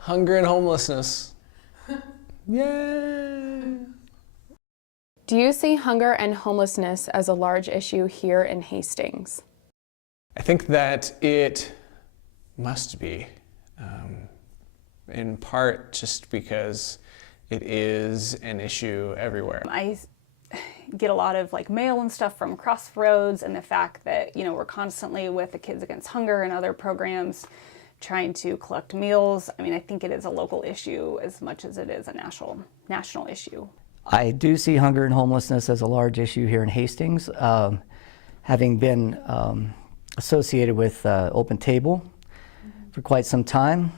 Hunger and homelessness. Yay! Do you see hunger and homelessness as a large issue here in Hastings? I think that it must be, in part just because it is an issue everywhere. I get a lot of mail and stuff from Crossroads, and the fact that we're constantly with the Kids Against Hunger and other programs trying to collect meals. I mean, I think it is a local issue as much as it is a national issue. I do see hunger and homelessness as a large issue here in Hastings. Having been associated with Open Table for quite some time,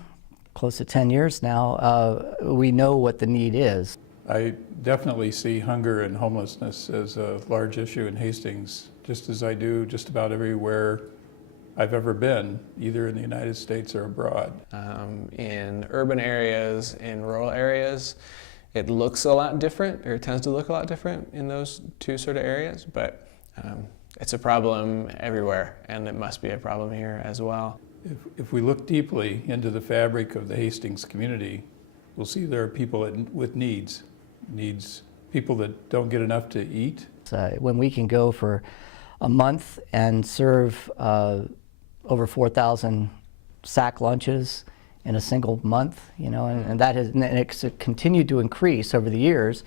close to 10 years now, we know what the need is. I definitely see hunger and homelessness as a large issue in Hastings, just as I do just about everywhere I've ever been, either in the United States or abroad. In urban areas, in rural areas, it looks a lot different, or it tends to look a lot different in those two sort of areas, but it's a problem everywhere, and it must be a problem here as well. If we look deeply into the fabric of the Hastings community, we'll see there are people with needs, people that don't get enough to eat. When we can go for a month and serve over 4,000 sack lunches in a single month, and it's continued to increase over the years,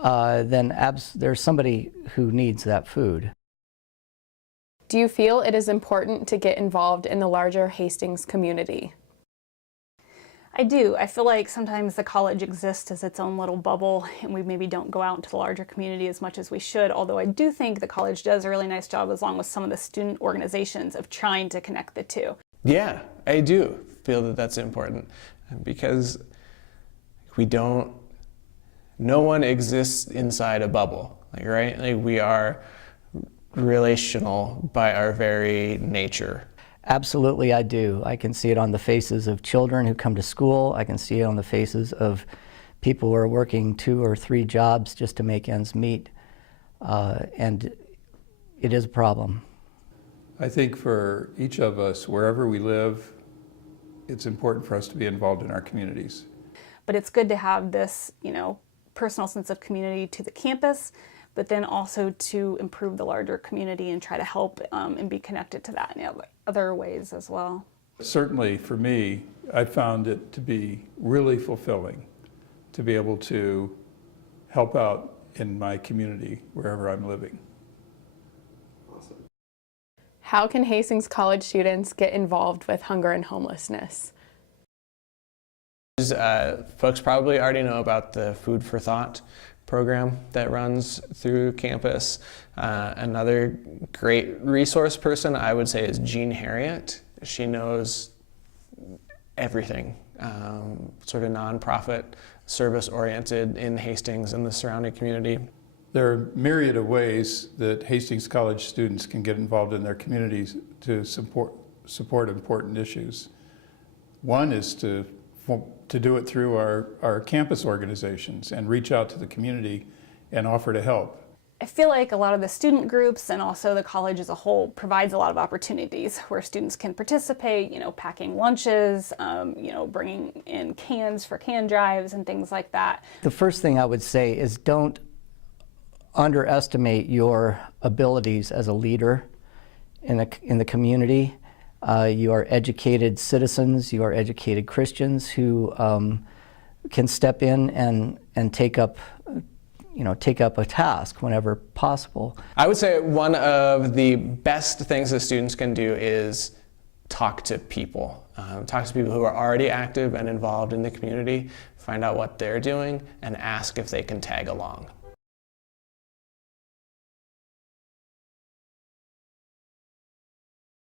then there's somebody who needs that food. Do you feel it is important to get involved in the larger Hastings community? I do. I feel like sometimes the college exists as its own little bubble, and we maybe don't go out into the larger community as much as we should, although I do think the college does a really nice job, along with some of the student organizations, of trying to connect the two. Yeah, I do feel that that's important, because no one exists inside a bubble, right? We are relational by our very nature. Absolutely, I do. I can see it on the faces of children who come to school. I can see it on the faces of people who are working 2 or 3 jobs just to make ends meet, and it is a problem. I think for each of us, wherever we live, it's important for us to be involved in our communities. But it's good to have this, personal sense of community to the campus, but then also to improve the larger community and try to help and be connected to that in other ways as well. Certainly for me, I found it to be really fulfilling to be able to help out in my community wherever I'm living. Awesome. How can Hastings College students get involved with hunger and homelessness? Folks probably already know about the Food for Thought program that runs through campus. Another great resource person I would say is Jean Harriet. She knows everything, sort of nonprofit, service-oriented in Hastings and the surrounding community. There are myriad of ways that Hastings College students can get involved in their communities to support important issues. One is to do it through our campus organizations and reach out to the community and offer to help. I feel like a lot of the student groups and also the college as a whole provides a lot of opportunities where students can participate, packing lunches, bringing in cans for can drives and things like that. The first thing I would say is don't underestimate your abilities as a leader in the community. You are educated citizens, you are educated Christians who can step in and take up a task whenever possible. I would say one of the best things that students can do is talk to people. Talk to people who are already active and involved in the community, find out what they're doing, and ask if they can tag along.